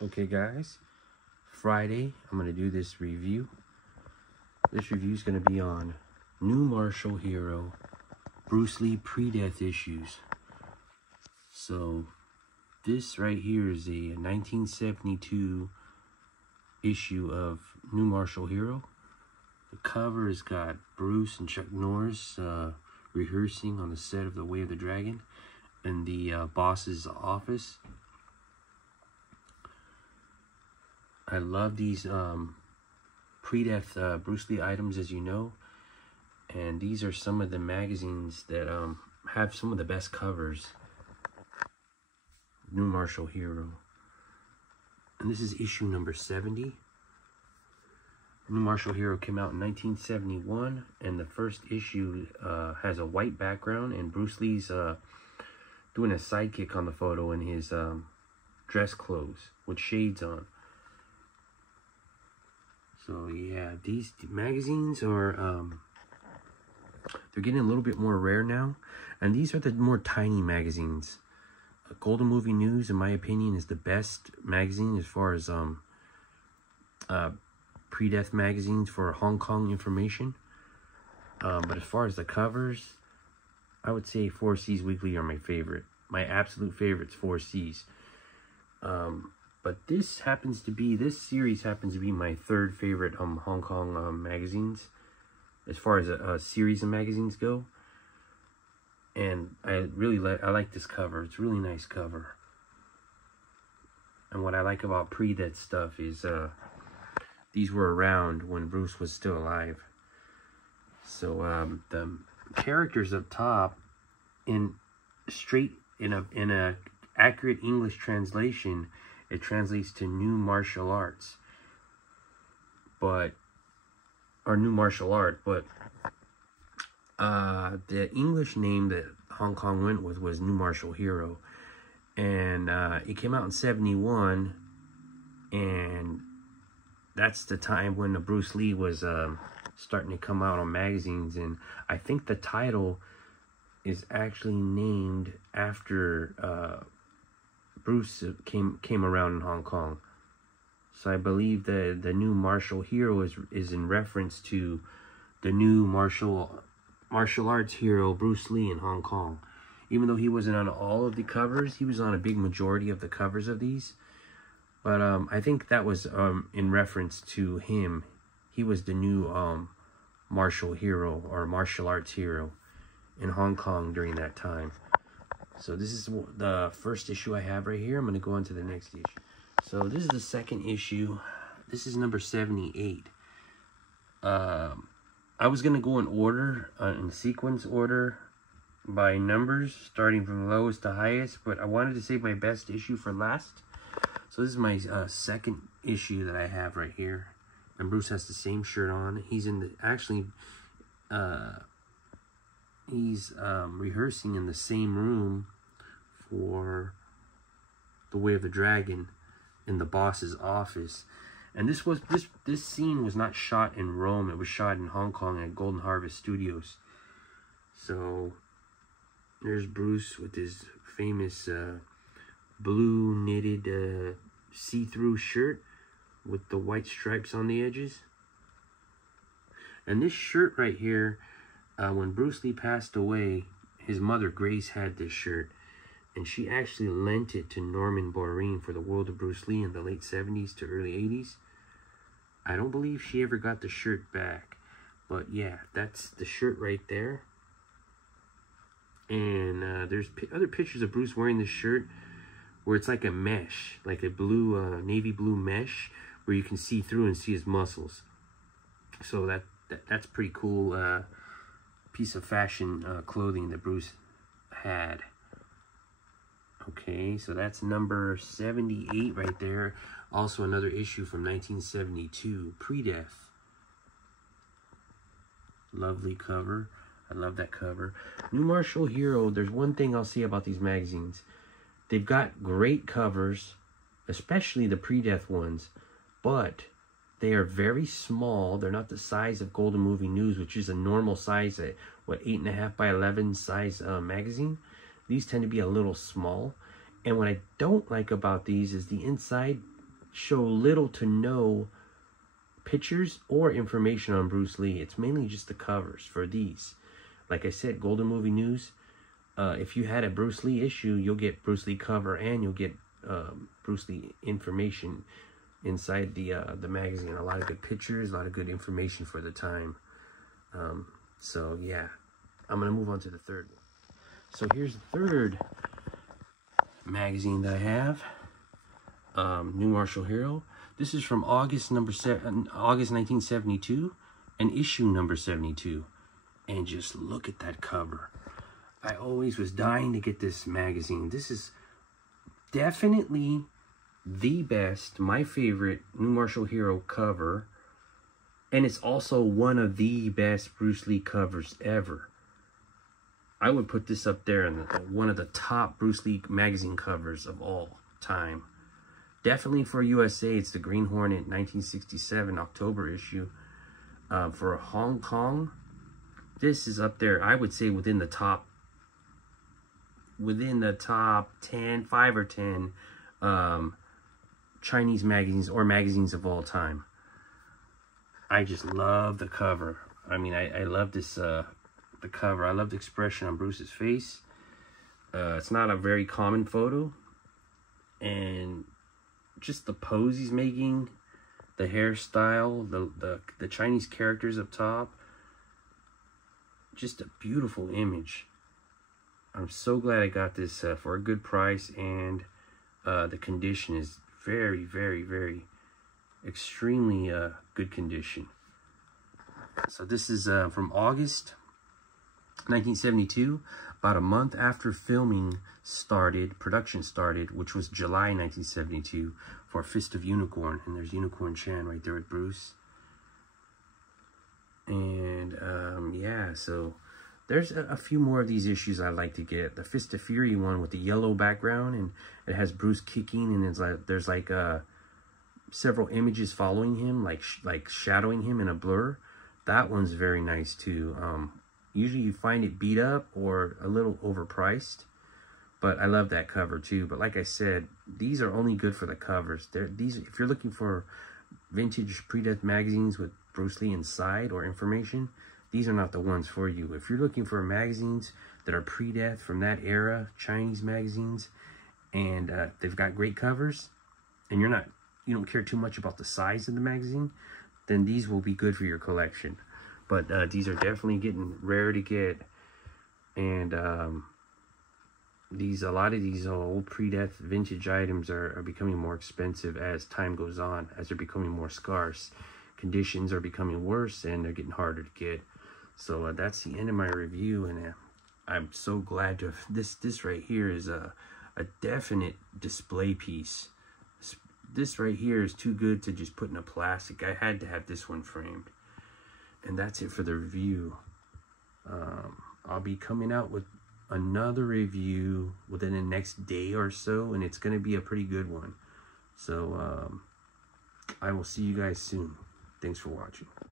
Okay guys, Friday I'm going to do this review. This review is going to be on New Martial Hero Bruce Lee pre-death issues. So this right here is a 1972 issue of New Martial Hero. The cover has got Bruce and Chuck Norris rehearsing on the set of The Way of the Dragon in the boss's office. I love these pre-death Bruce Lee items, as you know, and these are some of the magazines that have some of the best covers. New Martial Hero, and this is issue number 70. New Martial Hero came out in 1971, and the first issue has a white background, and Bruce Lee's doing a sidekick on the photo in his dress clothes with shades on. So yeah, these magazines are they're getting a little bit more rare now, and these are the more tiny magazines. Golden Movie News, in my opinion, is the best magazine as far as pre-death magazines for Hong Kong information. But as far as the covers, I would say 4C's Weekly are my favorite. My absolute favorite's 4C's. But this series happens to be my third favorite Hong Kong magazines, as far as a series of magazines go. And I like this cover. It's a really nice cover. And what I like about pre-death stuff is these were around when Bruce was still alive. So the characters up top, in a accurate English translation, it translates to New Martial Arts, New Martial Art, but the English name that Hong Kong went with was New Martial Hero, and it came out in 71, and that's the time when the Bruce Lee was starting to come out on magazines, and I think the title is actually named after Bruce came around in Hong Kong. So I believe that the New Martial Hero is in reference to the new martial arts hero Bruce Lee in Hong Kong. Even though he wasn't on all of the covers, he was on a big majority of the covers of these. But I think that was in reference to him. He was the new martial hero or martial arts hero in Hong Kong during that time. So this is the first issue I have right here. I'm going to go on to the next issue. So this is the second issue. This is number 78. I was going to go in order, in sequence order, by numbers, starting from lowest to highest, but I wanted to save my best issue for last. So this is my second issue that I have right here. And Bruce has the same shirt on. He's in the, actually, he's rehearsing in the same room for The Way of the Dragon in the boss's office. And this scene was not shot in Rome. It was shot in Hong Kong at Golden Harvest Studios. So there's Bruce with his famous blue knitted see-through shirt with the white stripes on the edges. And this shirt right here, when Bruce Lee passed away, his mother Grace had this shirt, and she actually lent it to Norman Boreen for the World of Bruce Lee in the late 70s to early 80s. I don't believe she ever got the shirt back, but yeah, that's the shirt right there. And there's other pictures of Bruce wearing this shirt where it's like a mesh, like a blue, navy blue mesh, where you can see through and see his muscles. So that's pretty cool piece of fashion clothing that Bruce had. Okay, so that's number 78 right there. Also another issue from 1972, pre-death. Lovely cover. I love that cover. New Martial Hero, there's one thing I'll say about these magazines. They've got great covers, especially the pre-death ones, but they are very small. They're not the size of Golden Movie News, which is a normal size, at what, 8.5 by 11 size magazine. These tend to be a little small. And what I don't like about these is the inside show little to no pictures or information on Bruce Lee. It's mainly just the covers for these. Like I said, Golden Movie News, if you had a Bruce Lee issue, you'll get Bruce Lee cover and you'll get Bruce Lee information inside the magazine. A lot of good pictures, a lot of good information for the time. So yeah, I'm gonna move on to the third one. So here's the third magazine that I have, New Martial Hero. This is from August 1972, and issue number 72. And just look at that cover. I always was dying to get this magazine. This is definitely the best, my favorite New Martial Hero cover. And it's also one of the best Bruce Lee covers ever. I would put this up there in one of the top Bruce Lee magazine covers of all time. Definitely for USA, it's the Green Hornet 1967 October issue. For Hong Kong, this is up there, I would say within the top 10, 5 or 10 Chinese magazines or magazines of all time. I just love the cover. I mean, I love this, the cover. I love the expression on Bruce's face. It's not a very common photo. And just the pose he's making, the hairstyle, the Chinese characters up top. Just a beautiful image. I'm so glad I got this for a good price, and the condition is very, very, very extremely good condition. So this is from August 1972, about a month after filming started, production started, which was July 1972 for Fist of Unicorn. And there's Unicorn Chan right there with Bruce. And yeah, so there's a few more of these issues I'd like to get. The Fist of Fury one with the yellow background, and it has Bruce kicking, and there's like several images following him, like shadowing him in a blur. That one's very nice too. Usually you find it beat up or a little overpriced, but I love that cover too. But like I said, these are only good for the covers. If you're looking for vintage pre-death magazines with Bruce Lee inside or information, these are not the ones for you. If you're looking for magazines that are pre-death from that era, Chinese magazines, and they've got great covers, and you don't care too much about the size of the magazine, then these will be good for your collection. But these are definitely getting rare to get, and a lot of these old pre-death vintage items are becoming more expensive as time goes on, as they're becoming more scarce. Conditions are becoming worse, and they're getting harder to get. So that's the end of my review, and I'm so glad to. This right here is a definite display piece. This right here is too good to just put in a plastic. I had to have this one framed. And that's it for the review. I'll be coming out with another review within the next day or so, and it's going to be a pretty good one. So I will see you guys soon. Thanks for watching.